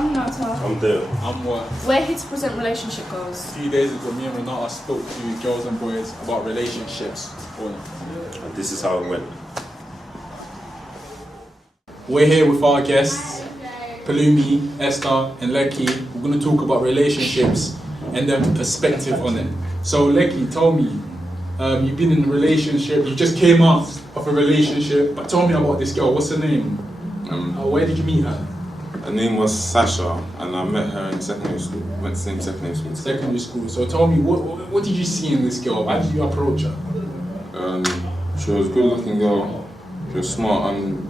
I'm Nata. I'm there. I'm what? We're here to present relationship goals. A few days ago, me and Renata spoke to girls and boys about relationships. And this is how it went. We're here with our guests, Palumi, Esther, and Lekki. We're going to talk about relationships and their perspective on it. So, Lekki, tell me, you've been in a relationship, you just came out of a relationship, but tell me about this girl. What's her name? Where did you meet her? Her name was Sasha, and I met her in secondary school. Went to the same secondary school. Secondary school. So tell me, what did you see in this girl? How did you approach her? She was a good-looking girl. She was smart, and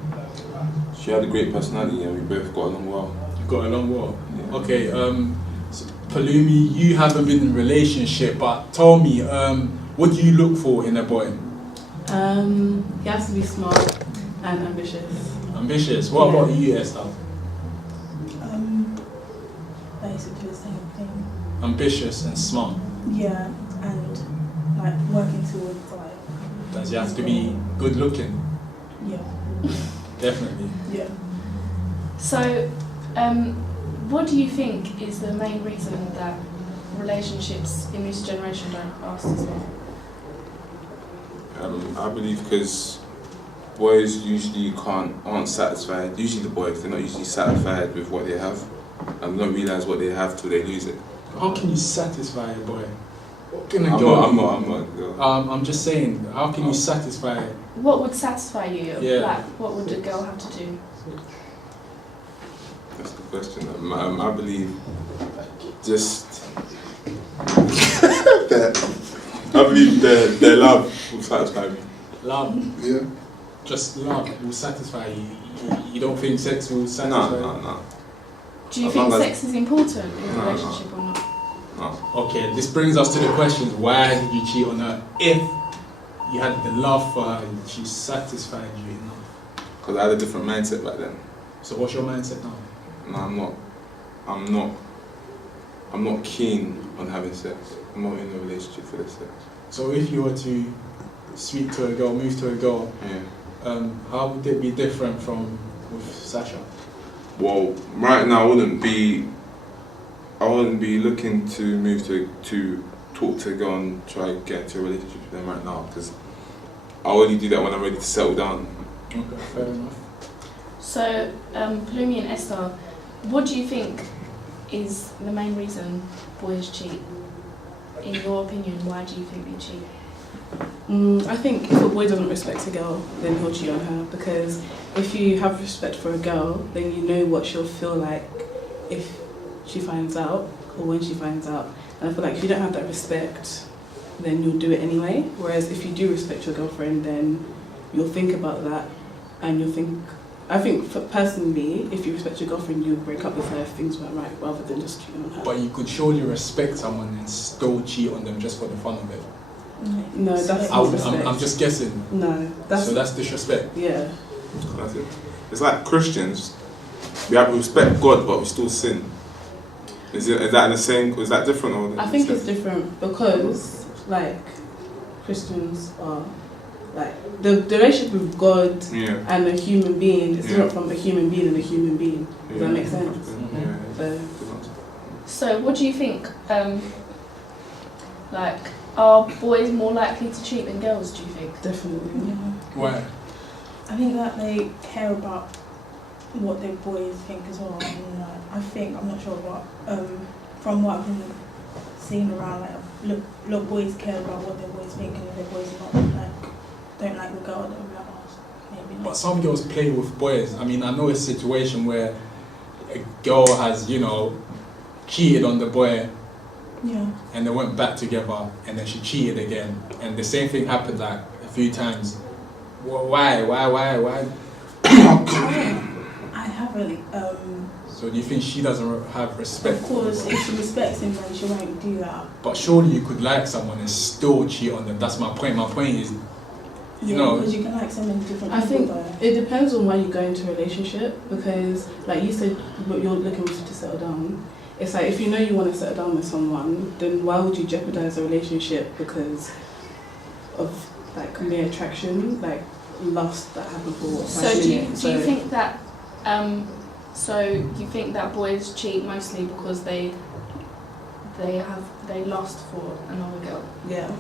she had a great personality, and we both got along well. You got along well. Yeah. Okay. So Palumi, you haven't been in a relationship, but tell me, what do you look for in a boy? He has to be smart and ambitious. Ambitious. What about you, Esther? Basically the same thing. Ambitious and smart. Yeah, and like working towards like. Does he have to be good looking? Yeah. Definitely. Yeah. So, what do you think is the main reason that relationships in this generation don't last as long? I believe because boys usually aren't satisfied. Usually the boys, they're not usually satisfied with what they have, and don't realise what they have till they lose it. How can you satisfy a boy? What can a I'm girl? not a girl. I'm just saying, how can you satisfy? What would satisfy you? Yeah. Like, what would a girl have to do? That's the question. I believe just. I believe their love will satisfy me. Love. Yeah. Just love will satisfy you. You don't think sex will satisfy you? No. Do you As think long as- sex is important in a No. relationship or not? No. Okay, this brings us to the question: why did you cheat on her? If you had the love for her, she satisfied you enough. Because I had a different mindset back then. So what's your mindset now? No, I'm not keen on having sex. I'm not in a relationship for the sex. So if you were to speak to a girl, move to a girl, Yeah. how would it be different from with Sasha? Well, right now I wouldn't be looking to move to talk to a girl and try to get into a relationship with them right now, because I only do that when I'm ready to settle down. Okay, fair enough. So, Palumi and Esther, what do you think is the main reason boys cheat? In your opinion, why do you think they cheat? I think if a boy doesn't respect a girl, then he'll cheat on her, because if you have respect for a girl, then you know what she'll feel like if she finds out or when she finds out. And I feel like if you don't have that respect, then you'll do it anyway. Whereas if you do respect your girlfriend, then you'll think about that, and you'll think. I think personally, if you respect your girlfriend, you'll break up with her if things weren't right, rather than just cheating on her. But you could surely respect someone and still cheat on them just for the fun of it. No, that's not respect. I'm just guessing. No, So that's disrespect. Yeah. That's it. It's like Christians. We respect God, but we still sin. Is that the same? Is that different? Or I think it's different because, like, Christians are, like, the relationship with God and a human being is different from a human being and a human being. Does that make sense? Yeah. So, what do you think? Like, are boys more likely to cheat than girls, do you think? Definitely. Yeah. Why? I think that they care about what their boys think as well. And, I think, I'm not sure, but from what I've been seeing around, like, look, boys care about what their boys think, and if their boys don't like the girl, they'll be like, oh, maybe not. But some girls play with boys. I mean, I know a situation where a girl has, cheated on the boy, Yeah. and they went back together, and then she cheated again, and the same thing happened like a few times. Why? I haven't. So do you think she doesn't have respect? Of course, if she respects him, then she won't do that. But surely you could like someone and still cheat on them. That's my point. My point is, you know, because you can like so many different I people. think though. it depends on why you go into a relationship, because, like you said, you're looking to settle down. It's like, if you know you want to settle down with someone, then why would you jeopardize a relationship because of like mere attraction, like lust that happened for So do you think that So you think that boys cheat mostly because they lost for another girl? Yeah.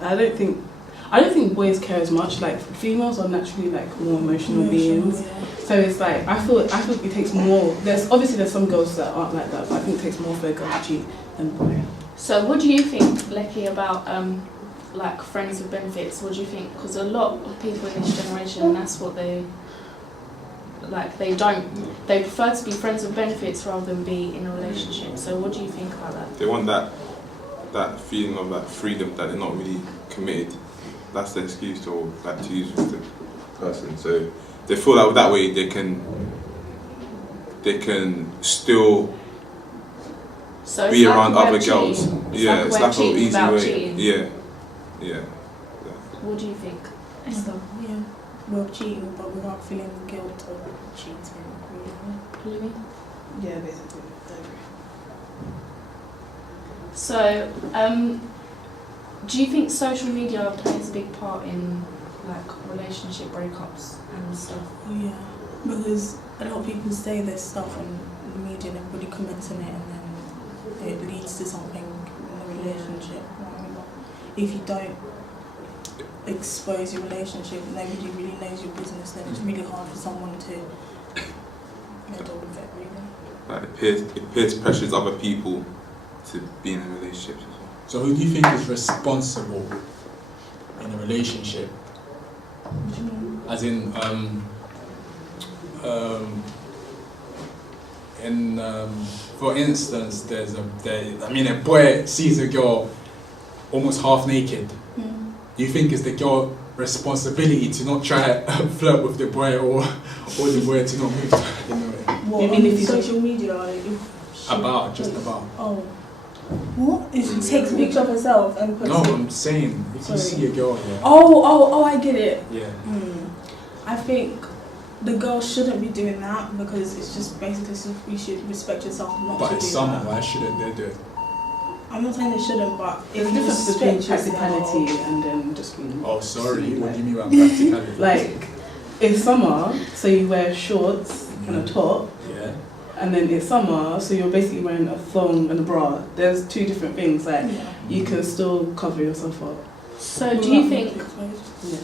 I don't think boys care as much. Like females are naturally like more emotional beings. Yeah. So it's like I feel it takes more. There's some girls that aren't like that, but I think it takes more for a girl to cheat than a boy. So what do you think, Lecky, about like friends with benefits? What do you think? Because a lot of people in this generation, that's what they like. They prefer to be friends with benefits rather than be in a relationship. So what do you think about that? They want that feeling of that freedom that they're not really committed. That's the excuse to use with the person. So they feel that way they can still So be it's around like a way other of girls. cheating. Yeah, it's like an cheating easy without way. cheating. Yeah. What do you think, Esther? Yeah. Well, cheating, but without feeling the guilt of cheating. Really. Louis? Yeah, basically. I agree. So, do you think social media plays a big part in like relationship breakups and stuff? Oh yeah, because a lot of people say this stuff on the media and everybody comments on it, and then it leads to something in the relationship. If you don't expose your relationship, nobody really knows your business, then it's really hard for someone to meddle with it, really. Like it peers pressures other people to be in a relationship as well. So who do you think is responsible in a relationship? What do you mean? As in, for instance, a boy sees a girl almost half naked. Mm. Do you think it's the girl's responsibility to not try flirt with the boy, or the boy to not move to her in a way? What, You mean if you social media? Just about. Oh. What? If she takes a picture of herself and puts No, it... I'm saying if you see a girl here. Oh, I get it. Yeah. I think the girl shouldn't be doing that because it's just basically you should respect yourself not But to it's do summer, that. why shouldn't they do it? I'm not saying they shouldn't, but There's a if you difference between respect practicality yourself... and then just being. Oh, sorry, silly, what do you like- mean by practicality? Like, it's summer, so you wear shorts and a top, Yeah. and then it's summer, so you're basically wearing a thong and a bra. There's two different things. Like, Yeah. you can still cover yourself up. So do you think Yeah.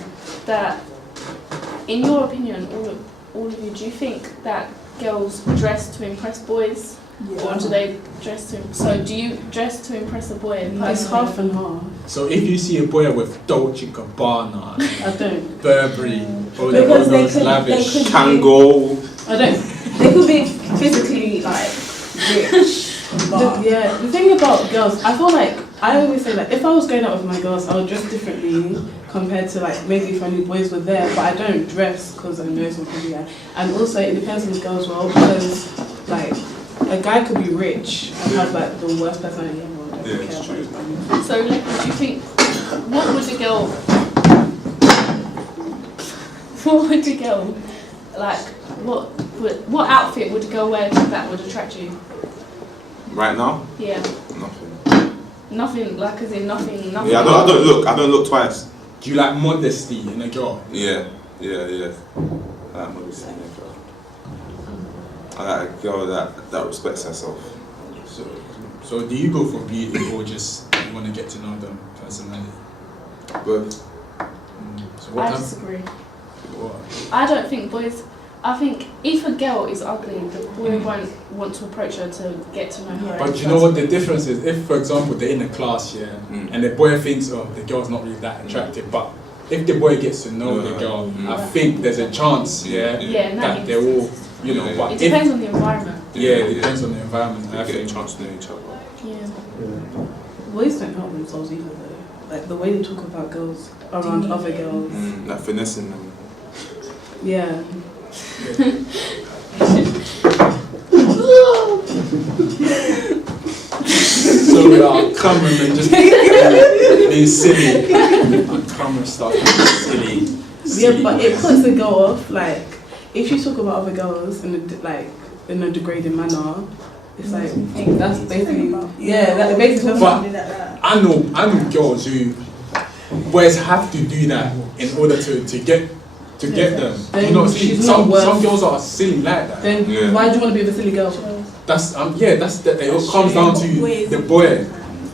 that, in your opinion, all of you, do you think that girls dress to impress boys, or do they dress to? So do you dress to impress a boy? It's personally? half and half. So if you see a boy with Dolce Gabbana, I don't. Burberry, all Because they those could- lavish, they could- Kango. I don't. They could be physically like rich, but The thing about girls, I feel like I always say like if I was going out with my girls, I would dress differently compared to like maybe if I knew boys were there, but I don't dress because I know someone could be there. And also it depends on the girl as well, because like a guy could be rich and have like the worst personality in the world. Yeah, it's true. So, like, do you think what would a girl like? What outfit would a girl wear that would attract you? Right now, Yeah, nothing. nothing. Like, as in nothing. Yeah, I don't look twice. do you like modesty in a girl? Yeah. I like modesty in a girl. I like a girl that respects herself. So do you go for beauty or just you want to get to know them personality? But So I what type? disagree. What? I don't think boys. I think if a girl is ugly, the boy won't want to approach her to get to know her. But do you know what the difference is? If, for example, they're in a class, and the boy thinks, oh, the girl's not really that attractive, but if the boy gets to know the girl, I think there's a chance, Yeah, in that they're all, you know, but It depends on the environment. it depends on the environment. I they get a think. chance to know each other. Yeah. Boys don't help themselves either though. Like the way they talk about girls around other girls. Like finessing them. Yeah. So our cameraman just being silly. Our camera stuff being silly. Yeah, but it puts the girl off. Like, if you talk about other girls in a degrading manner, it's like that's basically that basically. But I know girls who boys have to do that in order to get to get them. Then You know, see, she's some not worth- girls are silly like that. Then Yeah. why do you want to be with a silly girl? That's it comes down to the boy.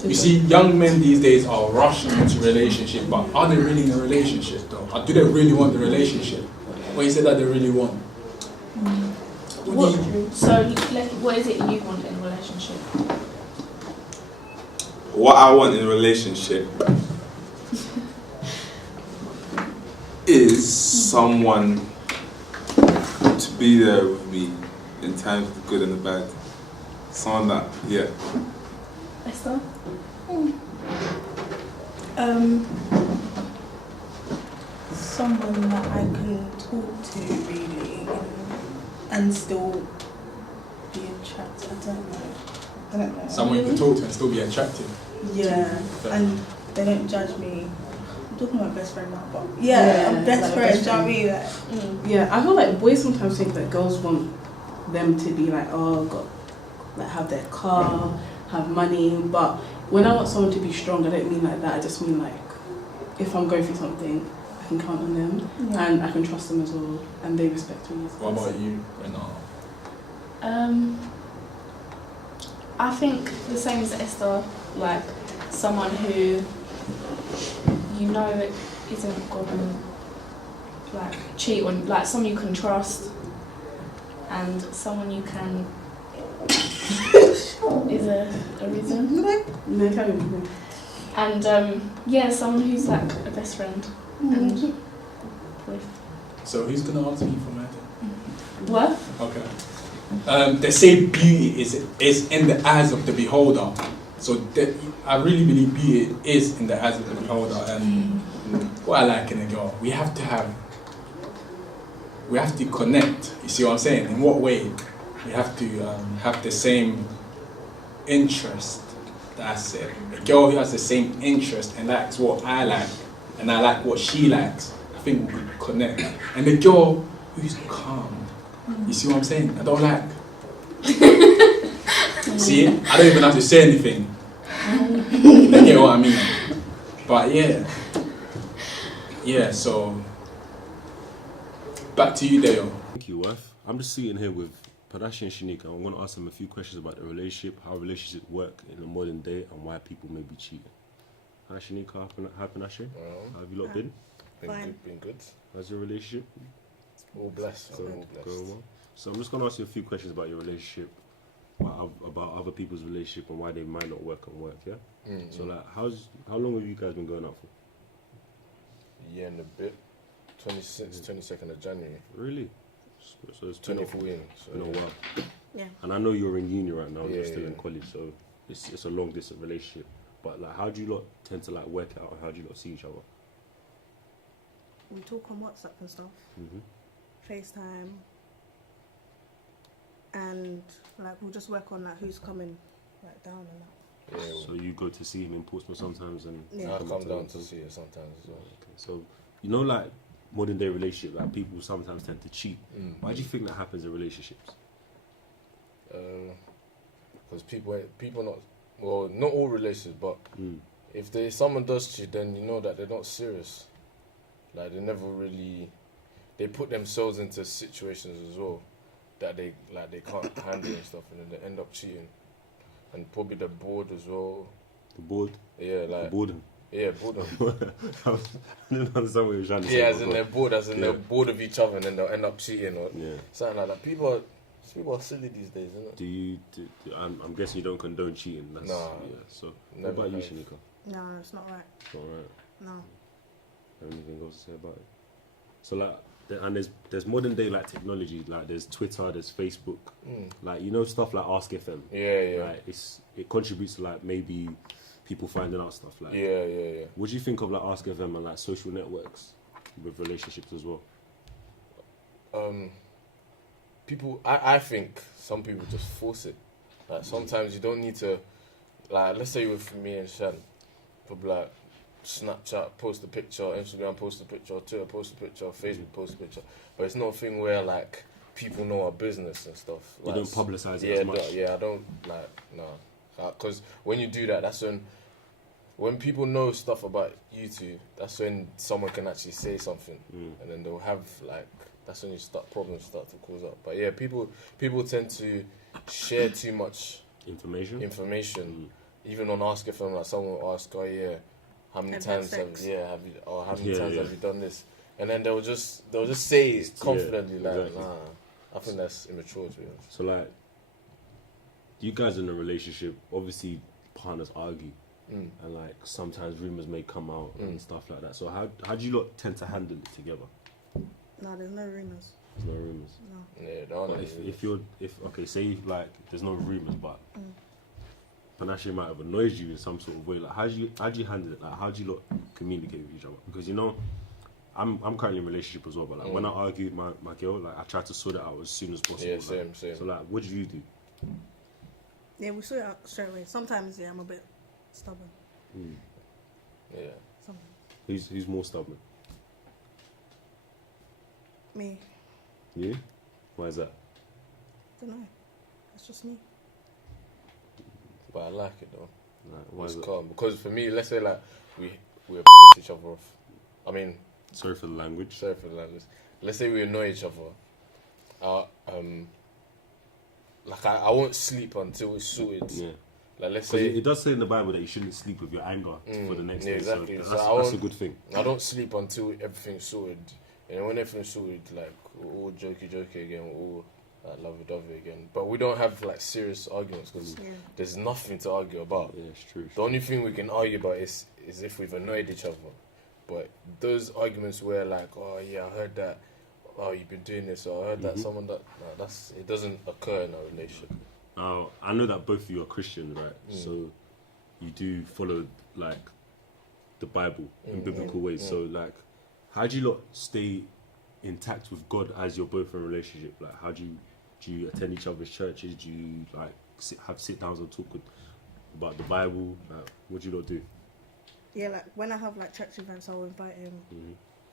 You see, young men these days are rushing into relationship, but are they really in a relationship though? Or do they really want the relationship? Or is it that they really want? What is it you want in a relationship? What I want in a relationship is someone to be there with me in times of the good and the bad. Someone that, yeah. Esther? Someone that I can talk to really and still be attracted. I don't know. Someone you can talk to and still be attractive. Yeah, and they don't judge me. I'm talking about best friend now, but yeah, I'm best like friend. best Do you know what I mean? Like, Yeah, I feel like boys sometimes think that girls want them to be like, oh, got like have their car, have money. But when I want someone to be strong, I don't mean like that. I just mean like, if I'm going through something, I can count on them and I can trust them as well, and they respect me. What about you, I think the same as Esther, like someone who you know isn't gonna like cheat on, like someone you can trust and someone you can is a reason. No, carry on. And yeah, someone who's like a best friend. And with So who's gonna answer me for my turn? what? Okay. They say beauty is in the eyes of the beholder. So I really believe beauty is in the eyes of the beholder. And what I like in a girl, we have to connect. You see what I'm saying? In what way? We have to have the same interest. That's it. A girl who has the same interest and likes what I like, and I like what she likes, I think we could connect. And the girl who's calm. You see what I'm saying? I don't like. See, I don't even have to say anything. You get what I mean? But yeah. So back to you, Dale. Thank you, wife. I'm just sitting here with Padashi and Shanika. I'm going to ask them a few questions about the relationship, how relationships work in the modern day, and why people may be cheating. Hi, Shanika. Hi, Padashi. How have you lot been? Been good. How's your relationship? All blessed. All blessed. Going well. So I'm just going to ask you a few questions about your relationship, about other people's relationship, and why they might not work and work. Yeah. So like, how long have you guys been going out for? Year and a bit. 22nd of January. Really? So it's been 2014. So a while. Yeah. And I know you're in uni right now. Yeah, You're still yeah. in college, so it's a long distance relationship. But like, how do you lot tend to like work it out, and how do you lot see each other? We talk on WhatsApp and stuff, FaceTime, and like we'll just work on like who's coming like down and that. yeah, So you go to see him in Portsmouth sometimes, and Yeah. I come come to down London? to see it sometimes as well. Okay. So you know, like modern day relationship, like people sometimes tend to cheat. Why do you think that happens in relationships? Because people not, well, not all relationships, but if someone does cheat, then you know that they're not serious. Like they never really, they put themselves into situations as well that they can't handle and stuff, and then they end up cheating. And probably they're bored as well. The bored? Yeah, The like boredom? yeah, boredom. I didn't understand what you were trying to say. Yeah, as in they're bored, as in Yeah. they're bored of each other, and then they'll end up cheating or Yeah. something like that. People are silly these days, isn't it? I'm guessing you don't condone cheating. That's, Nah. Yeah. So what Never about you, have. Shanika? No, it's not right. It's not right. No. Anything else to say about it? So like, there's modern day like technology. Like there's Twitter, there's Facebook. Like stuff like Ask FM. Yeah. Like it contributes to like maybe people finding out stuff like. Yeah. What do you think of like Ask FM and like social networks with relationships as well? People, I think some people just force it. Like sometimes you don't need to, like let's say with me and Shan, probably like Snapchat post a picture, Instagram post a picture, Twitter post a picture, Facebook post a picture. But it's not a thing where like people know our business and stuff. You Like, don't publicize it yeah, as much. I don't like no, because when you do that, that's when when people know stuff about you two, that's when someone can actually say something, and then they'll have like, that's when problems start to cause up. But yeah, people tend to share too much information. Even on Ask FM, like someone will ask, oh yeah, how many times have you done this? And then they'll just say it confidently, like, nah. I think that's immature, to be honest. So like, you guys in a relationship, obviously partners argue, and like sometimes rumors may come out and stuff like that. So how do you lot tend to handle it together? No, there's no rumours. There's no rumors. No. Yeah, but say like there's no rumors, but Panache might have annoyed you in some sort of way. Like how do you handle it? Like how do you lot communicate with each other? Because you know, I'm currently in a relationship as well, but like when I argue with my girl, like I try to sort it out as soon as possible. Yeah, same. So like, what do you do? Yeah, we sort it out straight away. Sometimes, I'm a bit stubborn. Yeah. Sometimes. Who's more stubborn? Me. You? Why is that? I don't know. That's just me. But I like it though. Like, why It's is that? calm. Because for me, let's say like we're each other off. I mean, Sorry for the language. Let's say we annoy each other. Like I won't sleep until it's sorted. Yeah. Like let's 'Cause say it does say in the Bible that you shouldn't sleep with your anger for the next day. exactly. So So that's a good thing. I don't sleep until everything's sorted. And when everything's sorted, like we're all jokey again, we're all like lovey-dovey again. But we don't have like serious arguments because there's nothing to argue about. Yeah, it's true. The only thing we can argue about is if we've annoyed each other. But those arguments where like, oh yeah, I heard that, oh you've been doing this, or I heard that someone that, it doesn't occur in a relationship. Now, I know that both of you are Christian, right? So you do follow like the Bible in biblical ways. So like, how do you lot stay intact with God as you're both in a relationship? Like, how do you attend each other's churches? Do you like have sit downs and talk about the Bible? Like, what do you lot do? Yeah, like when I have like church events, I'll invite him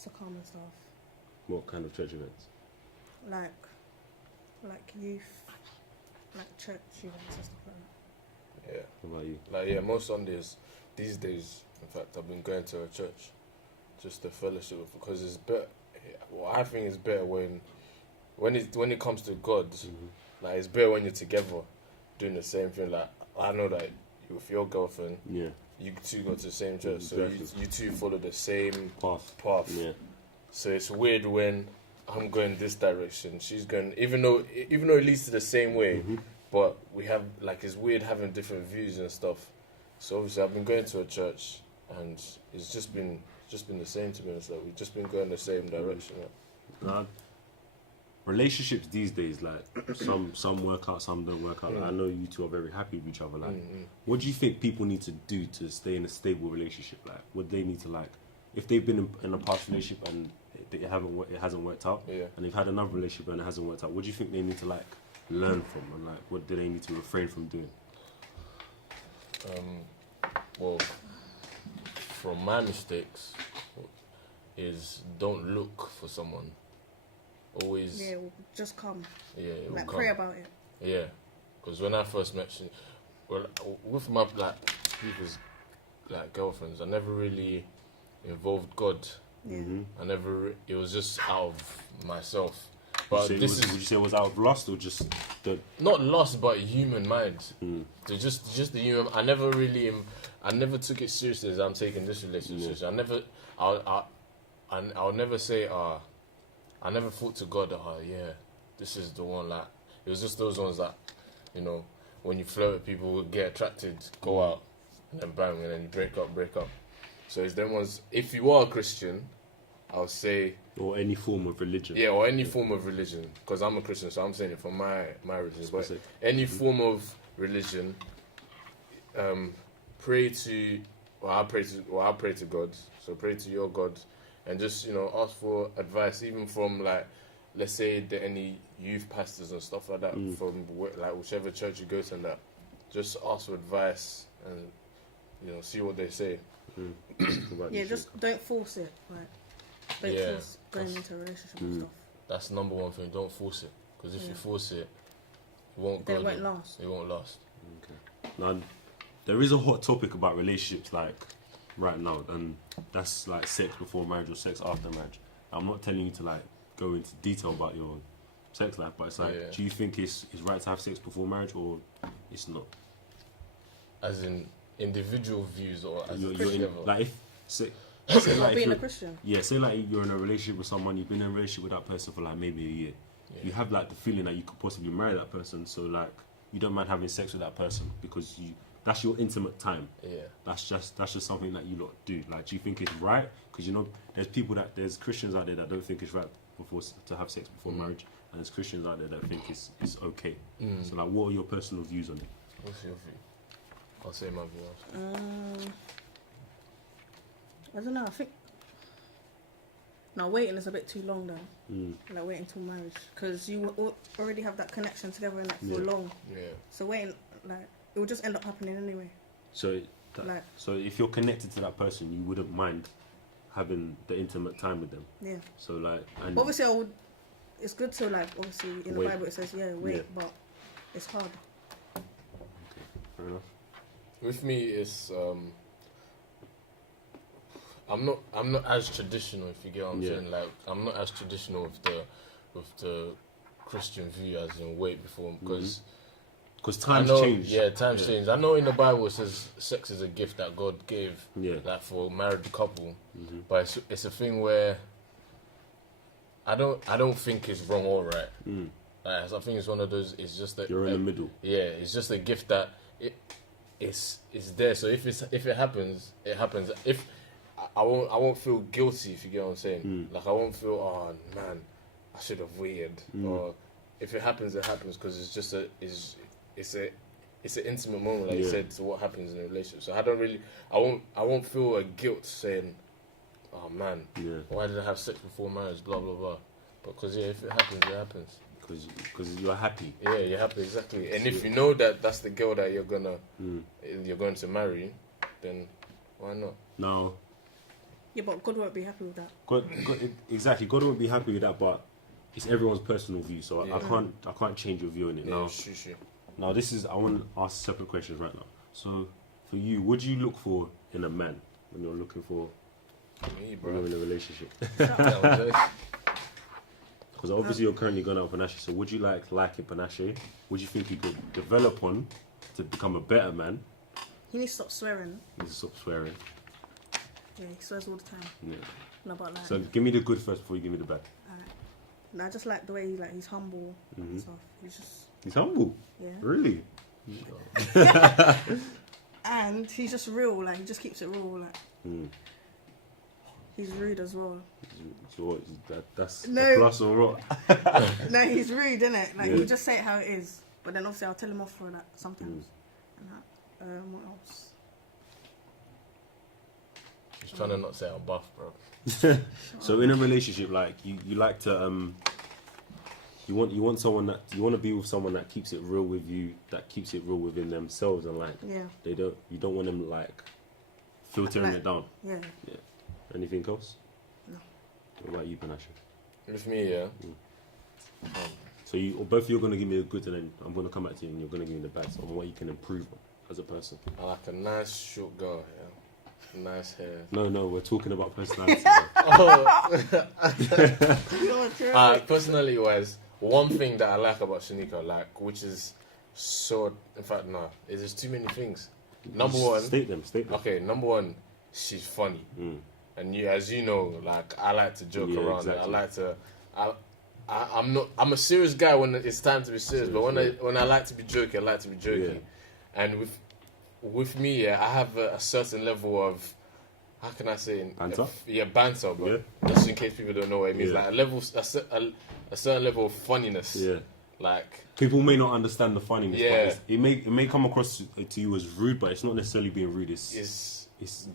to come and stuff. What kind of church events? Like youth, like church events and stuff like that. Yeah. What about you? Like yeah, most Sundays these days, in fact, I've been going to a church just to fellowship with, because it's better. Well, I think it's better when it comes to God. Like it's better when you're together doing the same thing. Like I know that with your girlfriend, you two go to the same church, so you two follow the same path. Yeah. So it's weird when I'm going this direction, she's going, even though it leads to the same way, but we have like, it's weird having different views and stuff. So obviously I've been going to a church and it's just been the same to me. It's like we've just been going the same direction. Relationships these days, like some work out, some don't work out. Like, I know you two are very happy with each other. Like, what do you think people need to do to stay in a stable relationship? Like, what they need to like, if they've been in a past relationship and it hasn't worked out, and they've had another relationship and it hasn't worked out, what do you think they need to like learn from, and like what do they need to refrain from doing? Well, from my mistakes is don't look for someone. Always. Yeah, we'll just come. Yeah, it like will pray come. about it. Yeah, because when I first met you, well, with my like people's like girlfriends, I never really involved God. Yeah. I never. It was just out of myself. But But would you say it was out of lust or just not lost, but human mind. Just the human. I never took it seriously as I'm taking this relationship. I'll never say I never thought to God that this is the one. Like it was just those ones that, when you flirt with people, get attracted, go out, and then bang, and then you break up. So it's them ones. If you are a Christian, I'll say. Or any form of religion. Yeah, or any form of religion. Because I'm a Christian, so I'm saying it for my religion. But any form of religion, pray to. I pray to God. So pray to your God, and just ask for advice, even from like, let's say any youth pastors and stuff like that, from like whichever church you go to, and that. Just ask for advice and see what they say. Yeah, just don't force it. Like, don't force going into a relationship and stuff. That's number one thing. Don't force it, because if you force it, it won't go. It won't last. It won't last. Okay. Now, there is a hot topic about relationships, like right now, and that's like sex before marriage or sex after marriage. I'm not telling you to like go into detail about your sex life, but it's like, do you think it's right to have sex before marriage or it's not? As in individual views or as you're a in, level? like if say Like being a Christian. Yeah, say like you're in a relationship with someone, you've been in a relationship with that person for like maybe a year. Yeah. You have like the feeling that you could possibly marry that person, so like you don't mind having sex with that person because that's your intimate time. Yeah. That's just something that you lot do. Like, do you think it's right? Because you know, there's Christians out there that don't think it's right to have sex before marriage, and there's Christians out there that think it's okay. So like, what are your personal views on it? What's your view? I'll say my view. I don't know. I think waiting is a bit too long though. Like waiting till marriage, because you already have that connection together and for long. Yeah. So waiting, like it will just end up happening anyway. So if you're connected to that person, you wouldn't mind having the intimate time with them. Yeah. So like, and obviously it's good to like, obviously in the Bible it says wait, but it's hard. Okay, fair enough. With me, it's I'm not as traditional, if you get what I'm saying. Like, I'm not as traditional with the Christian view as in wait before, because times change. Yeah, times change. I know in the Bible it says sex is a gift that God gave, like for a married couple, but it's a thing where I don't think it's wrong or right. Like, I think it's one of those. It's just that you're in the middle. Yeah, it's just a gift that it's there. So if it happens, it happens. If I won't feel guilty, if you get what I'm saying. Like, I won't feel, oh man, I should have waited. Or if it happens, it happens, because it's just it's an intimate moment, like you said, to what happens in a relationship. So I won't feel a guilt saying, oh man, why did I have sex before marriage? Blah blah blah. Because if it happens, it happens. Because you're happy. Yeah, you're happy, exactly. And if you know that that's the girl that you're going to marry, then why not? No. Yeah, but God won't be happy with that. God, exactly. God won't be happy with that, but it's everyone's personal view, so I can't change your view on it now. Sure. Now I want to ask separate questions right now. So for you, what do you look for in a man when you're looking for when you're in a relationship? Because obviously you're currently going out with Panache, so would you like in Panache? Would you think you could develop on to become a better man? He needs to stop swearing. He needs to stop swearing. Yeah, he swears all the time. Yeah. No, but like. So give me the good first before you give me the bad. Alright. No, I just like the way he's humble and stuff. He's humble. Yeah. Really. And he's just real. Like, he just keeps it real. Like. He's rude as well. So that's no. a plus or what? No, he's rude, isn't it? Like, he'll just say it how it is. But then obviously I'll tell him off for that sometimes. And what else? He's trying to not say I'm buff, bro. So in a relationship, like you like to you want someone that you want to be with someone that keeps it real with you, that keeps it real within themselves, and like you don't want them like filtering it down. Yeah. Anything else? No. What about you, Panache? With me, yeah. So both of you are going to give me the good, and then I'm going to come back to you and you're going to give me the bad, so on what you can improve on as a person. I like a nice short girl, yeah. Nice hair. No, we're talking about personality. Personality-wise, one thing that I like about Shanika, like, which is so... In fact, no. There's too many things. Number one... State them. Okay, number one, she's funny. And as you know, like, I like to joke around. Exactly. I like to... I'm a serious guy when it's time to be serious, but when I like to be joking, I like to be joking. Yeah. And with me, I have a certain level of, how can I say? Banter? Banter, but just in case people don't know what it means. Like a certain level of funniness. Yeah. Like, people may not understand the funniness. Yeah. But it may come across to you as rude, but it's not necessarily being rude. It's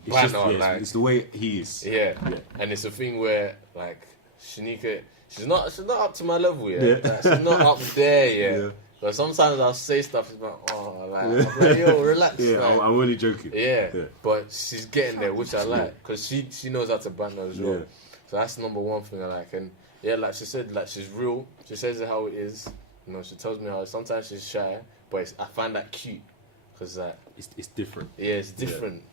banter, it's the way he is. Yeah. And it's a thing where, like, Shanika, she's not up to my level yet. Like, she's not up there yet. But sometimes I'll say stuff like, I'm like, yo, relax. Yeah, like, I'm only joking. Yeah. But she's getting there, which I like, because she knows how to banter as well. Yeah. So that's number one thing I like. And yeah, like she said, like, she's real. She says it how it is. You know, she tells me how. Sometimes she's shy, but I find that cute, because like it's different. Yeah, it's different.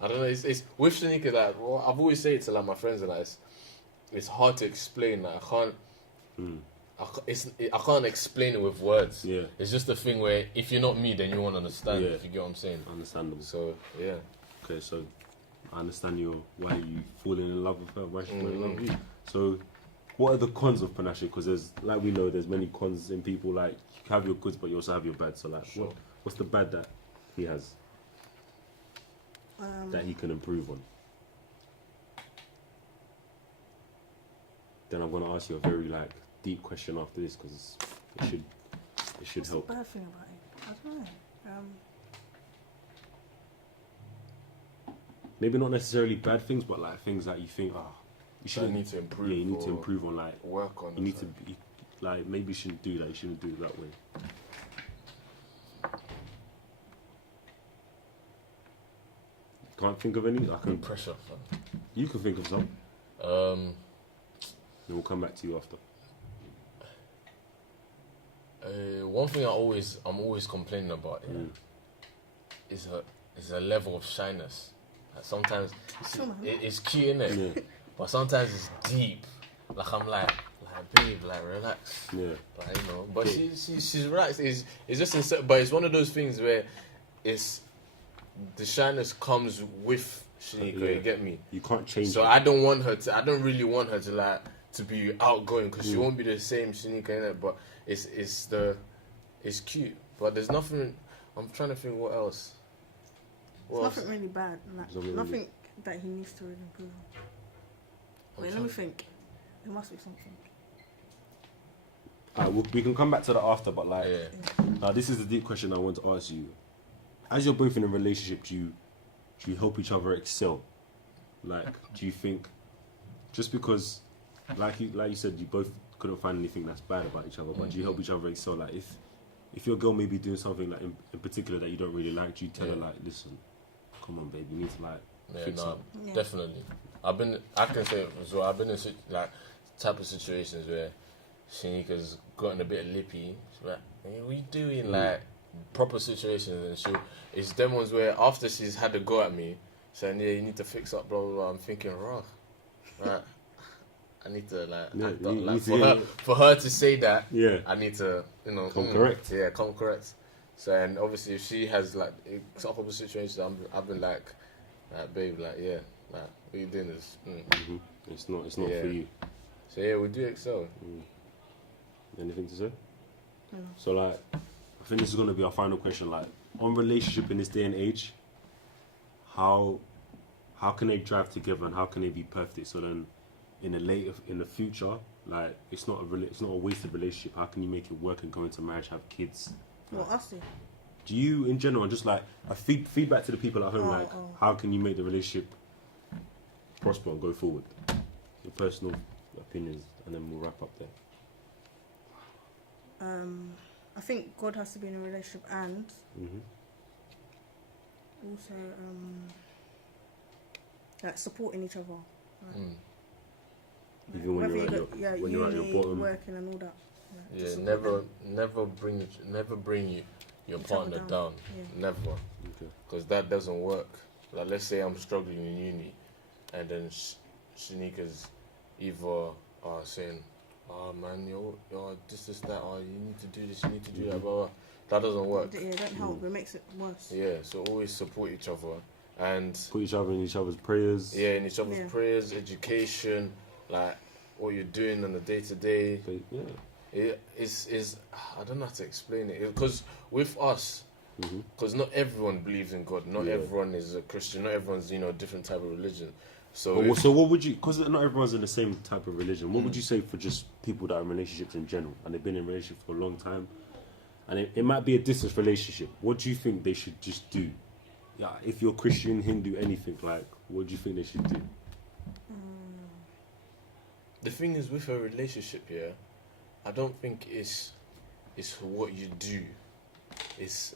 I don't know. It's with Shanika. Like, well, I've always said it to like my friends, and like, it's hard to explain. Like, I can't explain it with words. Yeah. It's just a thing where if you're not me, then you won't understand. Yeah. If you get what I'm saying. Understandable. So yeah. Okay, so I understand why you falling in love with her, why she's falling in love with you. So, what are the cons of panache? Because there's, like we know, there's many cons in people. Like, you have your goods, but you also have your bad. So, like, Sure. what's the bad that he has that he can improve on? Then I'm gonna ask you a very like deep question after this because it should What's help. the bad thing about it? I don't know. Maybe not necessarily bad things, but like things that you think, you You shouldn't need to improve. Yeah, you need to improve on, like, work on. you need to be, like, maybe you shouldn't do that. You shouldn't do it that way. Can't think of any. Pressure. You can think of some. Fam. Then we'll come back to you after. One thing I'm always complaining about is a level of shyness. Like sometimes it's cute, innit? Yeah. But sometimes it's deep. Like I'm like babe, like relax. Yeah. Like, you know. But she's relaxed. It's just but it's one of those things where it's the shyness comes with Shanika. Yeah. You get me? You can't change. So it. I don't really want her to like to be outgoing because she won't be the same Shanika in it. But it's cute. But there's nothing. I'm trying to think what else. It's nothing really bad. Like, Something nothing that he needs to really improve on. Wait, let me think. There must be something. Alright, we can come back to that after. But like, Yeah. now this is the deep question I want to ask you. As you're both in a relationship, do you help each other excel? Like, do you think just because, like you said, you both couldn't find anything that's bad about each other, but do you help each other excel? Like, if your girl may be doing something like in particular that you don't really like, do you tell her like, listen, come on, babe, you need to like fix up? Yeah. Definitely. I can say it as well. I've been in like type of situations where Shanika's gotten a bit lippy. She's like, hey, what are you doing? Like proper situations, and it's them ones where after she's had a go at me, saying, yeah, you need to fix up, blah blah blah. I'm thinking, right. I need to like, Yeah, act you up. need Like to for her to say that, Yeah. I need to, Come correct. Yeah, come correct. So and obviously if she has like some other situations, I've been like, babe, like yeah, like what you doing is. It's not Yeah. for you. So yeah, we do excel. Anything to say? No. So like, I think this is gonna be our final question. Like, on relationship in this day and age, how can they drive together and how can they be perfect? So then, in the future, like it's not a wasted relationship. How can you make it work and go into marriage, have kids? Well, us do. Do you, in general, just like a feedback to the people at home, like how can you make the relationship prosper and go forward? Your personal opinions, and then we'll wrap up there. I think God has to be in a relationship and also like supporting each other. Like, Even when you're at your bottom. working and all that. Like, just Yeah, support never bring your Each other partner down. down. Yeah. Never, Okay. because that doesn't work. Like let's say I'm struggling in uni, and then Shanika's either saying, "Oh man, you're this that. Oh, you need to do this. You need to do that." Blah, blah. That doesn't work. Yeah, it don't help. It makes it worse. Yeah, so always support each other and Put each other in each other's prayers. yeah, in each other's Yeah. prayers, education, like what you're doing on a day to day. Yeah. It is I don't know how to explain it because with us, because not everyone believes in God, not everyone is a Christian, not everyone's different type of religion. So So what would you? Because not everyone's in the same type of religion. What would you say for just people that are in relationships in general and they've been in relationships for a long time, and it might be a distance relationship? What do you think they should just do? Yeah, if you're Christian, Hindu, anything, like, what do you think they should do? the thing is with a relationship, yeah, I don't think it's what you do. It's